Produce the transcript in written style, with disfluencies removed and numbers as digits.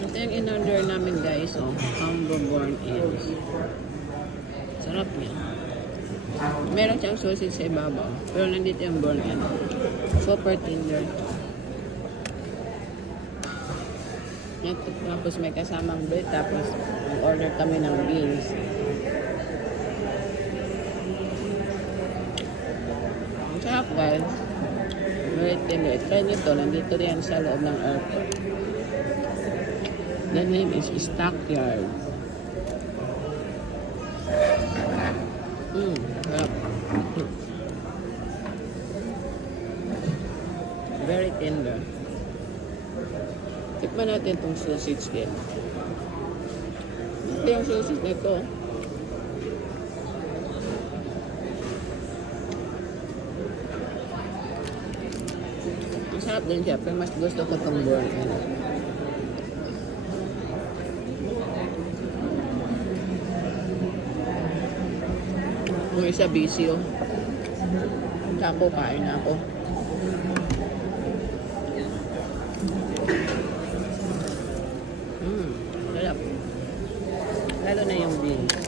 Ito yung in-order namin guys, oh. Combo born ends. Sarap yan. Meron siyang sausage sa ibabaw. Pero nandito yung born end. Super tender. Tapos may kasamang bread. Tapos order kami ng beans. Ang sarap guys. Very tender. Try nyo to. Nandito rin sa loob ng airport. The name is Stockyard. Sarap. Very tender. Tikman natin itong sausage din. Ito yung sausage na ito. Masarap din siya, pero mas gusto ko itong born end. Yung isa busy oh. Tapo, kain na ako. Sarap. Lalo na yung beans.